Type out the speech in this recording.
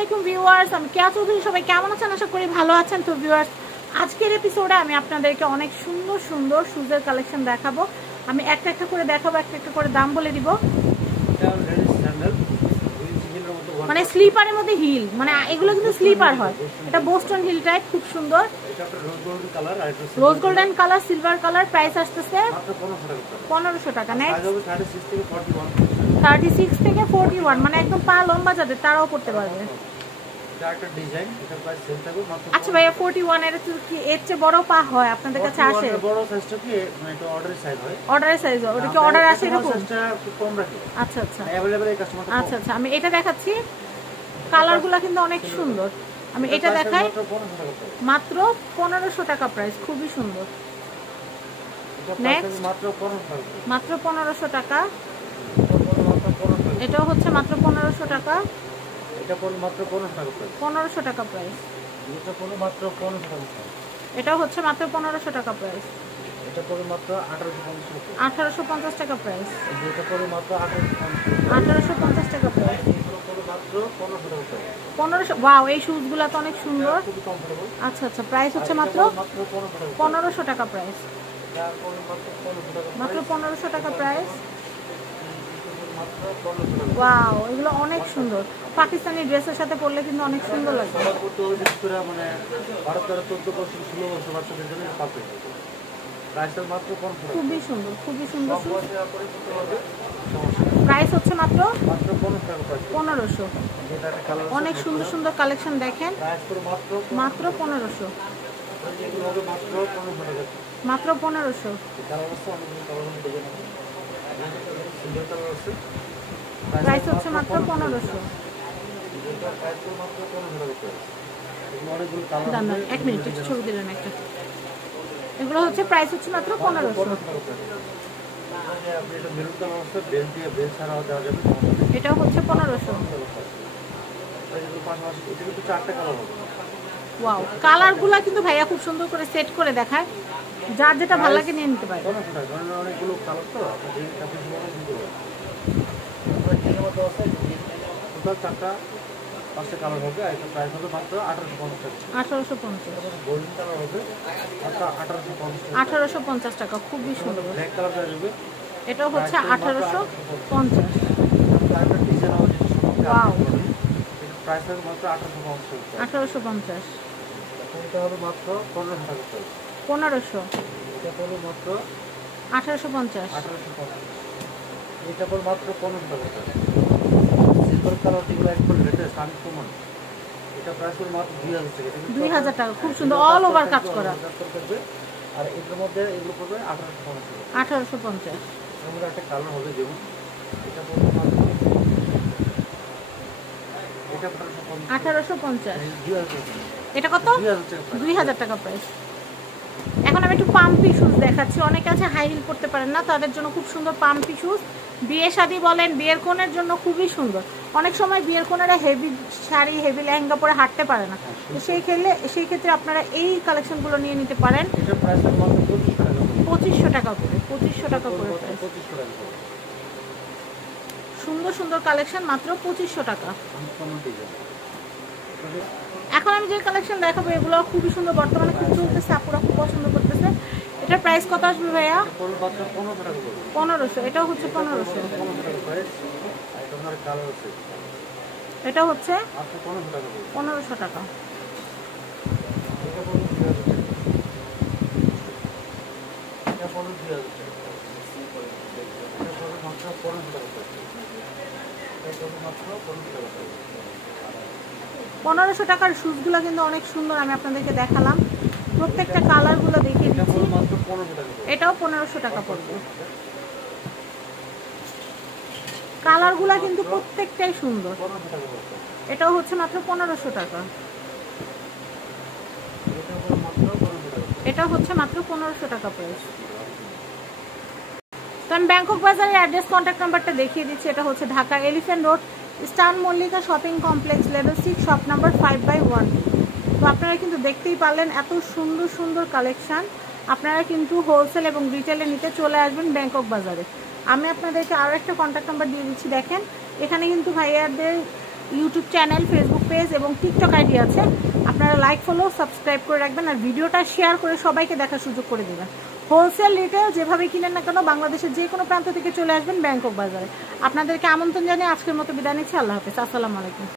আলাইকুম ভিউয়ার্স, আমি কেয়া চৌধুরী। সবাই কেমন আছেন? আশা করি ভালো আছেন। তো ভিউয়ার্স, আজকের এপিসোডে আমি আপনাদেরকে অনেক সুন্দর সুন্দর শুজের কালেকশন দেখাবো। আমি একটা একটা করে দেখাবো, একটা একটা করে দাম বলে দিব। মানে স্লিপারের মধ্যে হিল, মানে এগুলো কিন্তু স্লিপার হয়। এটা বোস্টন হিল টাইপ, খুব সুন্দর। রোজ golden colour, silver colour. Price আসতেছে 1500 টাকা। নেক্সট 36 থেকে 41, মানে একদম পা লম্বা যাদের তারাও পড়তে পারবে। আচ্ছা ভাইয়া, 41 এর কি এর চেয়ে বড় পা হয় আপনাদের কাছে? আসে বড় সাইজটা কি মানে এটা অর্ডারের সাইজ হয়? অর্ডারের সাইজ হয়, ওটা কি অর্ডার আসে এরকম? সাইজটা খুব কম রাখি। আচ্ছা আচ্ছা, अवेलेबल এই কাস্টমার। আচ্ছা আচ্ছা, আমি এটা দেখাচ্ছি। কালারগুলো কিন্তু অনেক সুন্দর। আমি এটা দেখাই, মাত্র 1500 টাকা প্রাইস, খুবই সুন্দর। নেক্সট মাত্র 1500 টাকা। এটাও হচ্ছে মাত্র 1500 টাকা। এটা পড়ে মাত্র 1500 টাকা প্রাইস। এটা পড়ে মাত্র 1500 টাকা। এটাও হচ্ছে মাত্র 1500 টাকা প্রাইস। এটা পড়ে মাত্র 1850 টাকা প্রাইস। এটা পড়ে মাত্র 1850 টাকা প্রাইস। এটা পড়ে মাত্র 1500 টাকা। 1500। ওয়াও, এই শুজগুলো তো অনেক সুন্দর। খুবই কমফোর্টেবল। আচ্ছা আচ্ছা, প্রাইস হচ্ছে মাত্র 1500 টাকা প্রাইস। এটা পড়ে মাত্র 1500 টাকা। মাত্র 1500 টাকা প্রাইস। মাত্র 1500 টাকা। ওয়াও, এগুলো অনেক সুন্দর। পাকিস্তানি ড্রেসের সাথে পরলে কিন্তু অনেক সুন্দর লাগবে। মানে 12-14 বছর 16 বছর বাচ্চাদের জন্য পারফেক্ট। প্রাইসটা মাত্র 1500। খুবই সুন্দর, খুবই সুন্দর। সমস্যা প্রাইস হচ্ছে মাত্র 1500 টাকা প্রাইস। 1500। এটা একটা কালার অনেক সুন্দর সুন্দর কালেকশন দেখেন। প্রাইস পুরো মাত্র মাত্র 1500। এগুলো হবে মাত্র 1500 টাকা। মাত্র 1500। কালার আছে অনেক কালার ডিজাইন আছে। সুন্দর কালার আছে। প্রাইস হচ্ছে মাত্র 1500। এটা প্রাইস পুরো মাত্র 1500 টাকা। এগুলো অনেকগুলো কালার দাম দাম, এক মিনিট, একটু ছবি দিলেন একটা। এগুলো হচ্ছে প্রাইস হচ্ছে মাত্র 1500। আপনি এটা মেরুন কালার আছে, বেল দিয়ে বেল ছাড়াও দেওয়া যাবে। এটাও হচ্ছে 1500। এগুলো পাশাপাশি এটা কিন্তু 4টা কালার হবে। ওয়াও, কালারগুলো কিন্তু ভাইয়া খুব সুন্দর করে সেট করে দেখায়। যার যেটা ভালো লাগে নিয়ে নিতে পারে। অনেকগুলো কালার তো আপনি টোটাল 4টা-5টা কালার হবে। আর এটা প্রাইস হবে মাত্র 1850 টাকা। 1850। গোল্ডেন কালার হবে মাত্র 1850 টাকা। 1850 টাকা, খুবই সুন্দর। ব্ল্যাক কালার আসবে, এটাও হচ্ছে 1850। একটা ডিজাইন হবে যেটা ওয়াও, প্রাইস হবে মাত্র 1850 টাকা। 1850। এটা হবে মাত্র 1500 টাকা প্রাইস। 1500। এটা পড়বে মাত্র 1850। 1850। এটা পড়বে মাত্র 1500 টাকা। সিলভার কালার যেগুলো একবার লেটেস্ট আনকমন, এটা প্রাইস পড়বে মাত্র 2000 টাকা। 2000 টাকা, খুব সুন্দর, অল ওভার কাজ করা। আর এটার মধ্যে এগুলো পড়বে 1850 টাকা। 1850। এর মধ্যে একটা কালার হবে যেমন এটা পড়বে মাত্র এটা 1850। 2000 টাকা। এটা কত? 2000 টাকা। 2000 টাকা প্রাইস। এখন আমি একটু পাম্পি শুজ দেখাচ্ছি। অনেকে আছে হাই হিল পরতে পারেন না, তাদের জন্য খুব সুন্দর পাম্পি শুজ। বিয়ে শাদী বলেন, বিয়ের কোণের জন্য খুবই সুন্দর। অনেক সময় বিয়ের কোণেরা হেভি শাড়ি, হেভি লেহেঙ্গা পরে হাঁটতে পারে না, তো সেই ক্ষেত্রে আপনারা এই কালেকশনগুলো নিয়ে নিতে পারেন। এটা প্রাইস হবে মাত্র 2500 টাকা। 2500 টাকা করে। 2500 টাকা করে প্রাইস। 2500 টাকা। সুন্দর সুন্দর কালেকশন, মাত্র 2500 টাকা। Uncommon design. এখন আমি যে কালেকশন দেখাবো এগুলো খুবই সুন্দর, বর্তমানে খুব চলতেছে, আপুরা খুব পছন্দ করতেছে। এটার প্রাইস কত আসবে ভাইয়া? 1500 টাকা করে। 1500। এটাও হচ্ছে 1500। 1500 টাকা প্রাইস। আর এটা আপনার কালার আছে। এটা হচ্ছে মাত্র 1500 টাকা করে। 1500 টাকা। এটা পড়বে 2000 টাকা। এটা পড়বে 2000 টাকা। এটা পড়বে মাত্র 1500 টাকা করে। এটা পড়বে মাত্র 1500 টাকা করে। 1500 টাকার শুজগুলো কিন্তু অনেক সুন্দর। আমি আপনাদেরকে দেখালাম, প্রত্যেকটা কালারগুলো দেখিয়ে এটা দিচ্ছি। পড়বে মাত্র 1500 টাকা করে। এটাও 1500 টাকা পড়বে। কালারগুলো কিন্তু প্রত্যেকটাই সুন্দর। 1500 টাকা করে। এটাও হচ্ছে মাত্র 1500 টাকা। এটা পড়বে মাত্র 1500 টাকা। এটাও হচ্ছে মাত্র 1500 টাকা প্রাইস। তো আমি ব্যাংকক বাজারের অ্যাড্রেস, কন্ট্যাক্ট নাম্বারটা দেখিয়ে দিচ্ছি। এটা হচ্ছে Dhaka elephant road, Eastern Mallika shopping complex, level 6, shop number 5/1। তো আপনারা কিন্তু দেখতেই পারলেন এত সুন্দর সুন্দর কালেকশন। আপনারা কিন্তু হোলসেল এবং রিটেলে নিতে চলে আসবেন ব্যাংকক বাজারে। আমি আপনাদেরকে আরও একটা কন্ট্যাক্ট নাম্বার দিয়ে দিচ্ছি। দেখেন, এখানে কিন্তু ভাইয়াদের ইউটিউব চ্যানেল, ফেসবুক পেজ এবং টিকটক আইডি আছে। আপনারা লাইক, ফলো, সাবস্ক্রাইব করে রাখবেন আর ভিডিওটা শেয়ার করে সবাইকে দেখার সুযোগ করে দেবেন। হোলসেল রিটেল যেভাবে কিনেন না কেন বাংলাদেশের যে কোনো প্রান্ত থেকে চলে আসবেন ব্যাংকক বাজারে। আপনাদেরকে আমন্ত্রণ জানিয়ে আজকের মতো বিদায় নিচ্ছি। আল্লাহ হাফেজ, আসসালামু আলাইকুম।